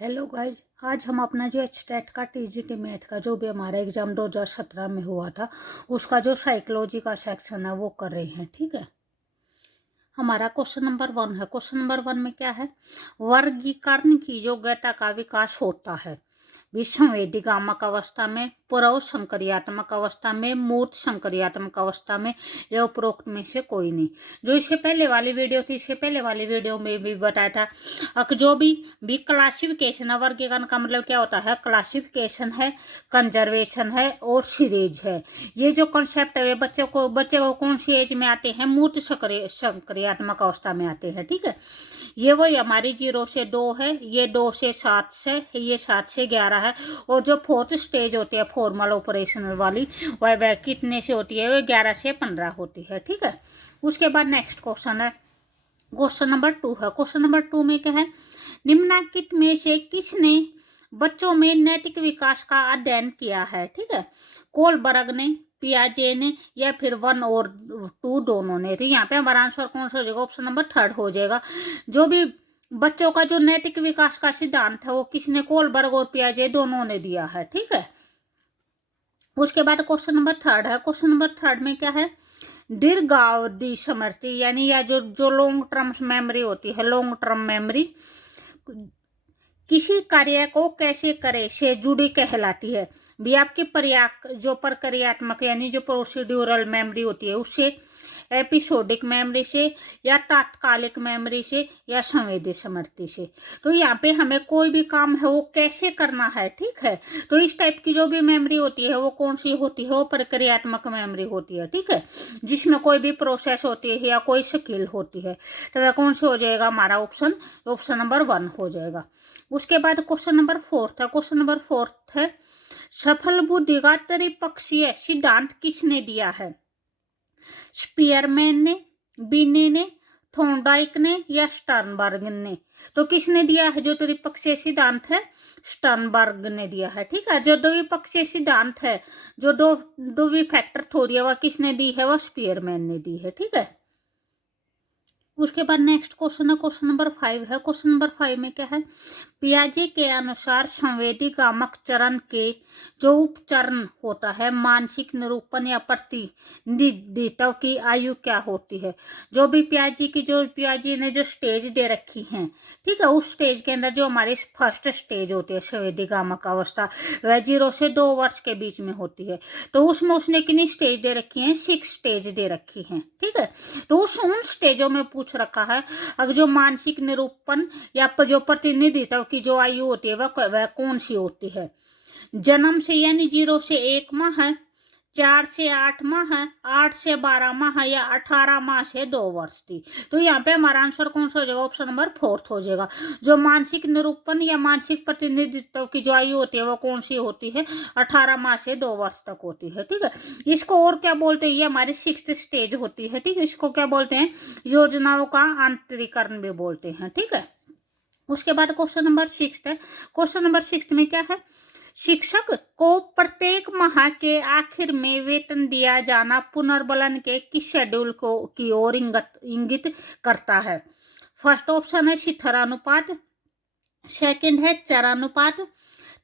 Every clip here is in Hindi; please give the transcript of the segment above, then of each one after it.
हेलो गाइस, आज हम अपना जो स्टेट का टीजीटी मैथ का जो भी हमारा एग्जाम 2017 में हुआ था उसका जो साइकोलॉजी का सेक्शन है वो कर रहे हैं। ठीक है, हमारा क्वेश्चन नंबर 1 है। क्वेश्चन नंबर 1 में क्या है? वर्गीकरण की जो योग्यता का विकास होता है विसंवेदीगामक अवस्था में, पूर्व संक्रियात्मक अवस्था में, मूर्त संक्रियात्मक अवस्था में, या उपरोक्त में से कोई नहीं। जो इससे पहले वाली वीडियो थी, इससे पहले वाली वीडियो में भी बताया था कि जो भी क्लासिफिकेशन है, वर्गीकरण का मतलब क्या होता है? क्लासिफिकेशन है, कंजर्वेशन है और सीरीज है। ये जो कॉन्सेप्ट है बच्चे को कौन सी एज में आते हैं? मूर्त संक्रियात्मक अवस्था में आते हैं। ठीक है, ये वही हमारी 0 से 2 है, ये 2 से 7 से, ये 7 से 11 है। और जो फोर्थ स्टेज होती है फॉर्मल ऑपरेशनल वाली वह कितने से होती है? वो 11 से 15 होती है। ठीक है, उसके बाद नेक्स्ट क्वेश्चन है, क्वेश्चन नंबर 2 है। क्वेश्चन नंबर 2 में क्या है? निम्नलिखित में से किसने बच्चों में नैतिक विकास का अध्ययन किया है? ठीक है, कोलबर्ग ने, पियाजे ने, या फिर 1 और 2 दोनों ने। तो यहाँ पे हमारा आंसर कौन सा हो जाएगा? ऑप्शन नंबर 3 हो जाएगा। जो भी बच्चों का जो नैतिक विकास का सिद्धांत है वो किसने? कोलबर्ग और पियाजे दोनों ने दिया है। ठीक है, उसके बाद क्वेश्चन नंबर 3 है। क्वेश्चन नंबर 3 में क्या है? दीर्घावधि स्मृति यानी या जो लॉन्ग टर्म मेमोरी होती है, लॉन्ग टर्म मेमोरी किसी कार्य को कैसे करे से जुड़ी कहलाती है। भी आपकी जो प्रक्रियात्मक यानी जो प्रोसीड्यूरल मेमोरी होती है उससे, एपिसोडिक मेमोरी से, या तात्कालिक मेमोरी से, या संवेदी स्मृति से। तो यहाँ पे हमें कोई भी काम है वो कैसे करना है। ठीक है, तो इस टाइप की जो भी मेमोरी होती है वो कौन सी होती है? वो प्रक्रियात्मक मेमोरी होती है। ठीक है, जिसमें कोई भी प्रोसेस होती है या कोई स्किल होती है। तो वह कौन सी हो जाएगा? हमारा ऑप्शन नंबर 1 हो जाएगा। उसके बाद क्वेश्चन नंबर 4 है। क्वेश्चन नंबर 4 है, सफल बुद्धि का त्रिपक्षीय सिद्धांत किसने दिया है? स्पीयरमैन ने, बिने ने, थॉर्नडाइक ने, या स्टर्नबर्ग ने? तो किसने दिया है जो द्विपक्षीय सिद्धांत है? स्टर्नबर्ग ने दिया है। ठीक है, जो द्विपक्षीय सिद्धांत है, जो दो फैक्टर थ्योरी है वह किसने दी है? वह स्पीयरमैन ने दी है। ठीक है, उसके बाद नेक्स्ट क्वेश्चन है, क्वेश्चन नंबर 5 है। क्वेश्चन नंबर 5 में क्या है? पियाजे के अनुसार संवेदीगामक चरण के जो उपचरण होता है मानसिक निरूपण या प्रतिनिधित्व की आयु क्या होती है? जो भी पियाजे ने जो स्टेज दे रखी है, ठीक है, उस स्टेज के अंदर जो हमारी फर्स्ट स्टेज होती है संवेदीगामक अवस्था, वह 0 से 2 वर्ष के बीच में होती है। तो उसमें उसने कितनी स्टेज दे रखी है? 6 स्टेज दे रखी है। ठीक है, तो उन स्टेजों में पूछ रखा है अगर जो मानसिक निरूपण या जो प्रतिनिधित्व की जो आयु होती है वह कौन सी होती है? जन्म से यानी 0 से 1 माह है, 4 से 8 माह है, 8 से 12 माह है, या 18 माह से 2 वर्ष की। तो यहाँ पे हमारा आंसर कौन सा हो जाएगा? ऑप्शन नंबर 4 हो जाएगा। जो मानसिक निरूपण या मानसिक प्रतिनिधित्व की जो आयु होती है वो कौन सी होती है? 18 माह से 2 वर्ष तक होती है। ठीक है, इसको और क्या बोलते हैं? ये हमारी 6th स्टेज होती है। ठीक है, इसको क्या बोलते हैं? योजनाओं का आंतरिकरण भी बोलते हैं। ठीक है, उसके बाद क्वेश्चन नंबर 6 है। क्वेश्चन नंबर 6 में क्या है? शिक्षक को प्रत्येक माह के आखिर में वेतन दिया जाना पुनर्बलन के किस शेड्यूल को की ओर इंगित करता है? फर्स्ट ऑप्शन है शिथिरानुपात, सेकंड है चरानुपात,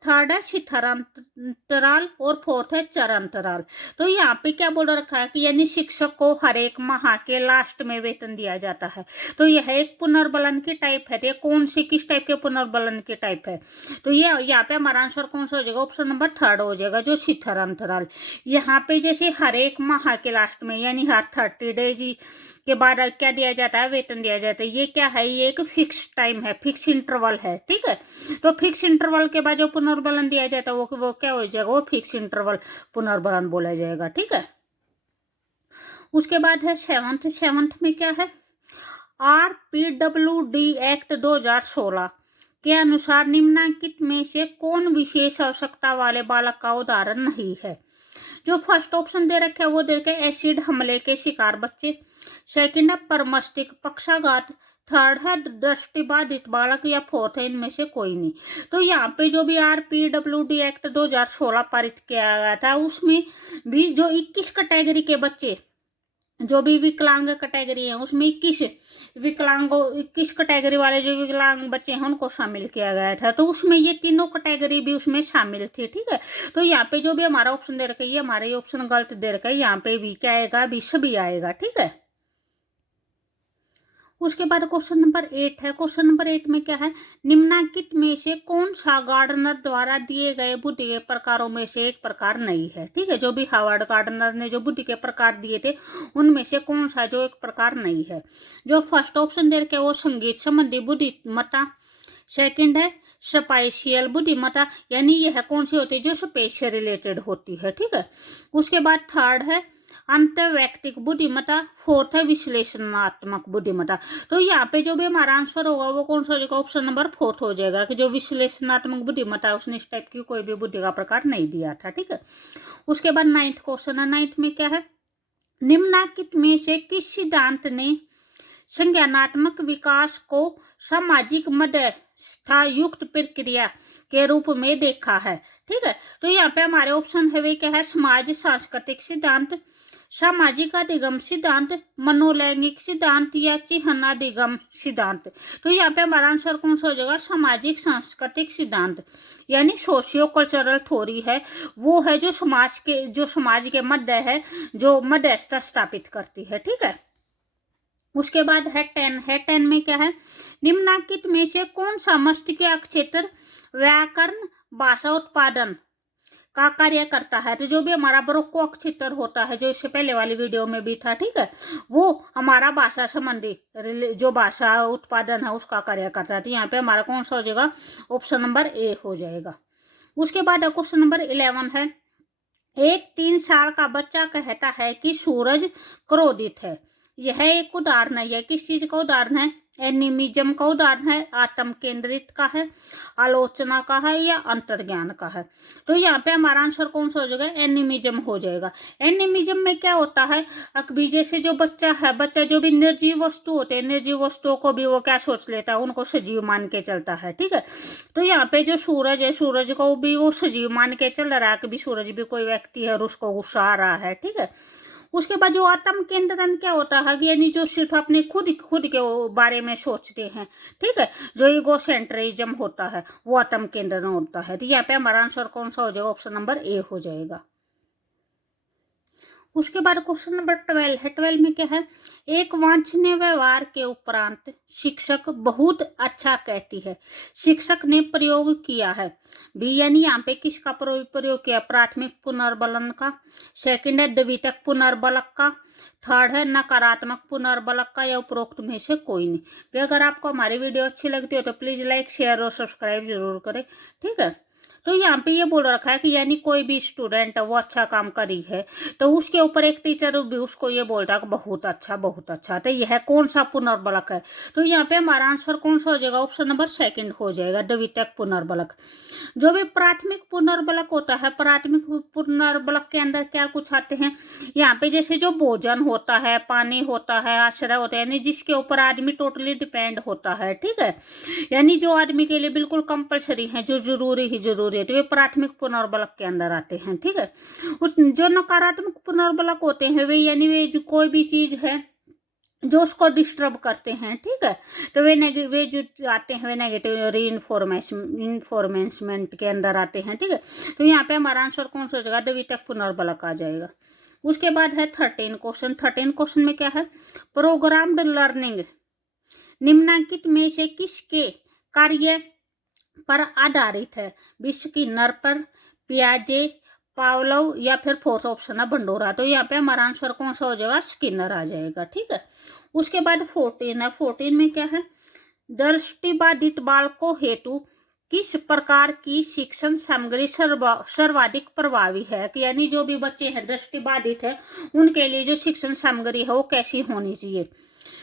थर्ड है शिथिरांतराल, और फोर्थ है चरांतराल। तो यहाँ पे क्या बोल रखा है कि यानी शिक्षक को हर एक माह के लास्ट में वेतन दिया जाता है। तो यह एक पुनर्बलन की टाइप है। तो ये कौन सी किस टाइप के पुनर्बलन की टाइप है? तो ये यहाँ पे हमारा आंसर कौन सा हो जाएगा? ऑप्शन नंबर 3 हो जाएगा, जो शिथिरांतराल। यहाँ पे जैसे हर एक माह के लास्ट में यानी हर 30 डेज के बाद क्या दिया जाता है? वेतन दिया जाता है। ये क्या है? ये एक फिक्स टाइम है, फिक्स इंटरवल है। ठीक है, तो फिक्स इंटरवल के बाद जो पुनर्बलन दिया जाता है वो क्या हो जाएगा? वो फिक्स इंटरवल पुनर्बलन बोला जाएगा। ठीक है, उसके बाद है 7th में क्या है? RPWD एक्ट 2016 के अनुसार निम्नलिखित में से कौन विशेष आवश्यकता वाले बालक का उदाहरण नहीं है? जो फर्स्ट ऑप्शन दे रखे है वो दे रखे एसिड हमले के शिकार बच्चे, सेकंड है परमस्टिक पक्षाघात, थर्ड है दृष्टिबाधित बालक, या फोर्थ है इनमें से कोई नहीं। तो यहाँ पे जो भी RPWD एक्ट 2016 पारित किया गया था उसमें भी जो 21 कैटेगरी के बच्चे जो भी विकलांग कैटेगरी है उसमें किस कैटेगरी वाले जो विकलांग बच्चे हैं उनको शामिल किया गया था, तो उसमें ये तीनों कैटेगरी भी उसमें शामिल थी। ठीक है, तो यहाँ पे जो भी हमारा ऑप्शन दे रखा है ये हमारा ये ऑप्शन गलत दे रखा है, यहाँ पे भी क्या आएगा, भी सभी आएगा। ठीक है, उसके बाद क्वेश्चन नंबर 8 है। क्वेश्चन नंबर 8 में क्या है, निम्नलिखित में से कौन सा गार्डनर द्वारा दिए गए बुद्धि के प्रकारों में से एक प्रकार नहीं है। ठीक है, जो भी हावर्ड गार्डनर ने जो बुद्धि के प्रकार दिए थे उनमें से कौन सा जो एक प्रकार नहीं है। जो फर्स्ट ऑप्शन दे रखे वो संगीत संबंधी बुद्धिमत्ता, सेकंड है स्पाइशियल बुद्धिमत्ता, यानी यह कौन सी होती है, जो स्पेस से रिलेटेड होती है। ठीक है, उसके बाद थर्ड है अंतर्वैयक्तिक बुद्धिमत्ता, फोर्थ है विश्लेषणात्मक बुद्धिमत्ता। तो यहाँ पे जो भी हमारा आंसर होगा वो कौन सा हो जाएगा, ऑप्शन नंबर 4 हो जाएगा कि जो विश्लेषणात्मक बुद्धिमत्ता है उसने इस टाइप की कोई भी बुद्धि का प्रकार नहीं दिया था। ठीक है, उसके बाद 9th क्वेश्चन है। 9th में क्या है, निम्नलिखित में से किस सिद्धांत ने संज्ञानात्मक विकास को सामाजिक मध्यस्थता युक्त प्रक्रिया के रूप में देखा है। ठीक है, तो यहाँ पे हमारे ऑप्शन है वे क्या है, समाज सांस्कृतिक सिद्धांत, सामाजिक अधिगम सिद्धांत, मनोलैंगिक सिद्धांत या चिह्नाधिगम सिद्धांत। तो यहाँ पे हमारा आंसर कौन सा हो जाएगा, सामाजिक सांस्कृतिक सिद्धांत, यानी सोशियो कल्चरल थ्योरी है, वो है जो समाज के मध्य है, जो मध्यस्थता स्थापित करती है। ठीक है, उसके बाद है 10 में क्या है, निम्नलिखित में से कौन सा मस्तिष्क क्षेत्र व्याकरण भाषा उत्पादन का कार्य करता है। तो जो भी हमारा ब्रोको क्षेत्र होता है, जो इससे पहले वाली वीडियो में भी था, ठीक है, वो हमारा भाषा संबंधी जो भाषा उत्पादन है उसका कार्य करता है। तो यहाँ पे हमारा कौन सा हो जाएगा, ऑप्शन नंबर ए हो जाएगा। उसके बाद क्वेश्चन नंबर 11 है, एक 3 साल का बच्चा कहता है कि सूरज क्रोधित है। यह एक उदाहरण है, यह किस चीज का उदाहरण है, एनिमिज्म का उदाहरण है, आत्म केंद्रित का है, आलोचना का है या अंतर्ज्ञान का है। तो यहाँ पे हमारा आंसर कौन सा हो जाएगा, एनिमिज्म हो जाएगा। एनिमिज्म में क्या होता है, अकबी जैसे जो बच्चा जो भी निर्जीव वस्तु होते हैं, निर्जीव वस्तुओं को भी वो क्या सोच लेता है, उनको सजीव मान के चलता है। ठीक है, तो यहाँ पे जो सूरज है, सूरज को भी वो सजीव मान के चल रहा है कि भी सूरज भी कोई व्यक्ति है और उसको गुस्सा आ रहा है। ठीक है, उसके बाद जो आत्म केंद्रन क्या होता है, यानी जो सिर्फ अपने खुद के बारे में सोचते हैं। ठीक है, जो ईगो सेंट्रिज्म होता है वो आत्म केंद्रन होता है। तो यहाँ पे हमारा आंसर कौन सा हो जाएगा, ऑप्शन नंबर ए हो जाएगा। उसके बाद क्वेश्चन नंबर 12 है। 12 में क्या है, एक वांछनीय व्यवहार के उपरांत शिक्षक बहुत अच्छा कहती है, शिक्षक ने प्रयोग किया है भी, यानी यहाँ पे किसका प्रयोग किया, प्राथमिक पुनर्बलन का, सेकंड है द्वितीयक पुनर्बलक का, थर्ड है नकारात्मक पुनर्बलक का, या उपरोक्त में से कोई नहीं। भी अगर आपको हमारी वीडियो अच्छी लगती हो तो प्लीज लाइक शेयर और सब्सक्राइब जरूर करें। ठीक है, तो यहाँ पे ये बोल रखा है कि यानी कोई भी स्टूडेंट है वो अच्छा काम करी है, तो उसके ऊपर एक टीचर भी उसको ये बोल रहा है कि बहुत अच्छा बहुत अच्छा। तो यह कौन सा पुनर्बलक है, तो यहाँ पे हमारा आंसर कौन सा हो जाएगा, ऑप्शन नंबर सेकंड हो जाएगा, द्वितीयक पुनर्बलक। जो भी प्राथमिक पुनर्बलक होता है, प्राथमिक पुनर्बलक के अंदर क्या कुछ आते हैं, यहाँ पे जैसे जो भोजन होता है, पानी होता है, आश्रय होता है, यानी जिसके ऊपर आदमी टोटली डिपेंड होता है। ठीक है, यानी जो आदमी के लिए बिल्कुल कंपलसरी है, जो जरूरी ही जरूरी है, तो ये प्राथमिक पुनर्बलक के अंदर आते हैं। ठीक है, उस जो नकारात्मक पुनर्बलक होते हैं वे, यानी वे जो कोई भी चीज है जो उसको डिस्टर्ब करते हैं। ठीक है, तो वे जो आते हैं वे नेगेटिव रीइंफोर्समेंट के अंदर आते हैं। ठीक है, तो यहाँ पे हमारा आंसर कौन सा हो जाएगा, द्वितीयक पुनर्बलक आ जाएगा। उसके बाद है 13 क्वेश्चन। 13 क्वेश्चन में क्या है, प्रोग्राम्ड लर्निंग निम्नलिखित में से किसके कार्य पर आधारित है, स्किनर पर, पियाजे, पावलोव या फिर फोर्थ ऑप्शन है भंडोरा। तो यहाँ पे हमारा आंसर कौन सा हो जाएगा, स्किनर आ जाएगा। ठीक है, उसके बाद 14 है। 14 में क्या है, दृष्टिबाधित बालकों हेतु किस प्रकार की शिक्षण सामग्री सर्वाधिक प्रभावी है, कि यानी जो भी बच्चे हैं दृष्टिबाधित है उनके लिए जो शिक्षण सामग्री है वो कैसी होनी चाहिए,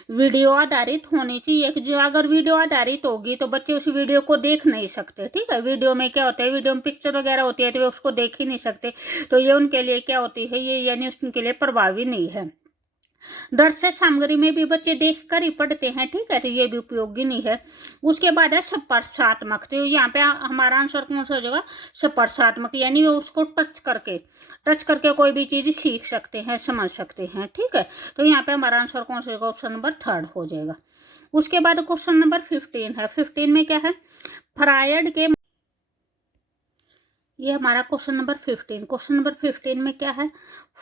वीडियो आधारित होनी चाहिए। कि जो अगर वीडियो आधारित होगी तो बच्चे उस वीडियो को देख नहीं सकते। ठीक है, वीडियो में क्या होता है, वीडियो में पिक्चर वगैरह होती है तो वे उसको देख ही नहीं सकते, तो ये उनके लिए क्या होती है, ये यानी उनके लिए प्रभावी नहीं है। दृश्य सामग्री में भी बच्चे देख कर ही पढ़ते हैं, ठीक है, तो ये भी उपयोगी नहीं है। उसके बाद है स्पर्शात्मक, तो यहाँ पे हमारा आंसर कौन सा हो जाएगा, स्पर्शात्मक, यानी वो उसको टच करके कोई भी चीज़ सीख सकते हैं, समझ सकते हैं, ठीक है। तो यहाँ पे हमारा आंसर कौन सा होगा, ऑप्शन नंबर 3 हो जाएगा। उसके बाद क्वेश्चन नंबर 15 है। 15 में क्या है, फ्रायड के, ये हमारा क्वेश्चन नंबर 15। क्वेश्चन नंबर 15 में क्या है,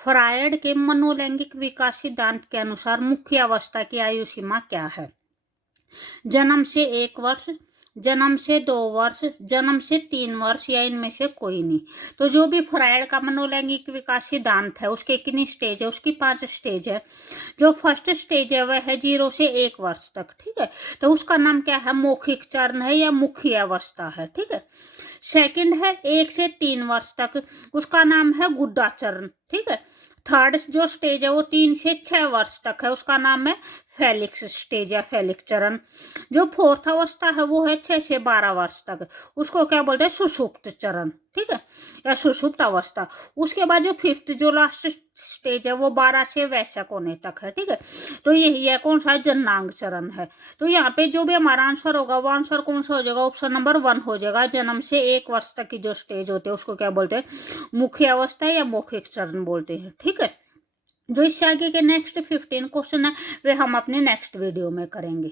फ्रायड के मनोलैंगिक विकास सिद्धांत के अनुसार मुख्य अवस्था की आयु सीमा क्या है। जन्म से 1 वर्ष, जन्म से 2 वर्ष, जन्म से 3 वर्ष, या इनमें से कोई नहीं। तो जो भी फ्रायड का मनोलैंगिक विकास सिद्धांत है उसके कितनी स्टेज है, उसकी 5 स्टेज है। जो फर्स्ट स्टेज है वह है 0 से 1 वर्ष तक, ठीक है, तो उसका नाम क्या है, मौखिक चरण है या मुख्य अवस्था है, ठीक है। सेकंड है 1 से 3 वर्ष तक, उसका नाम है गुड्डा चरण, ठीक है। थर्ड जो स्टेज है वो 3 से 6 वर्ष तक है, उसका नाम है फेलिक्स स्टेज या फेलिक्स चरण। जो फोर्थ अवस्था है वो है 6 से 12 वर्ष तक, उसको क्या बोलते हैं, सुषुप्त चरण, ठीक है, या सुषुप्त अवस्था। उसके बाद जो फिफ्थ जो लास्ट स्टेज है वो 12 से वयस्क होने तक है, ठीक है। तो ये कौन सा है, जननांग चरण है। तो यहाँ पे जो भी हमारा आंसर होगा वो आंसर कौन सा हो जाएगा, ऑप्शन नंबर 1 हो जाएगा। जन्म से 1 वर्ष तक की जो स्टेज होते हैं उसको क्या बोलते हैं, मुख्य अवस्था या मौखिक चरण बोलते हैं, ठीक है। जो इससे आगे के नेक्स्ट 15 क्वेश्चन है वे हम अपने नेक्स्ट वीडियो में करेंगे।